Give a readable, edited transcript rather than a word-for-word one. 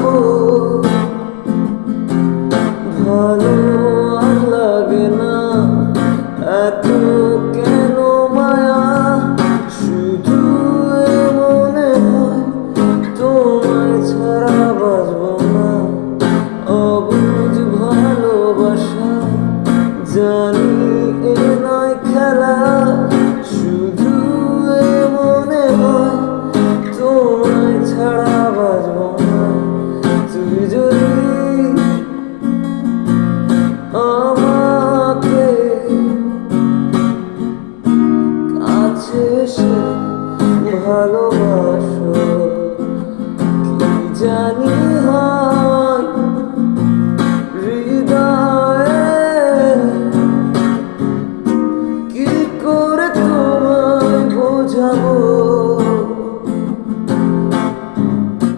পাবো। ভালো আর লাগে না এত কেন মায়া, শুধু মনে হয় তোমায় ছাড়া বাঁচবো না। অবুঝ ভালোবাসা, জানি এ নয় খেলা, শুধু মনে হয় তোমায় ছাড়া বাঁচবো না। তুই যদি আমাকে কাছে এসে ভালোবাসো, কি জানি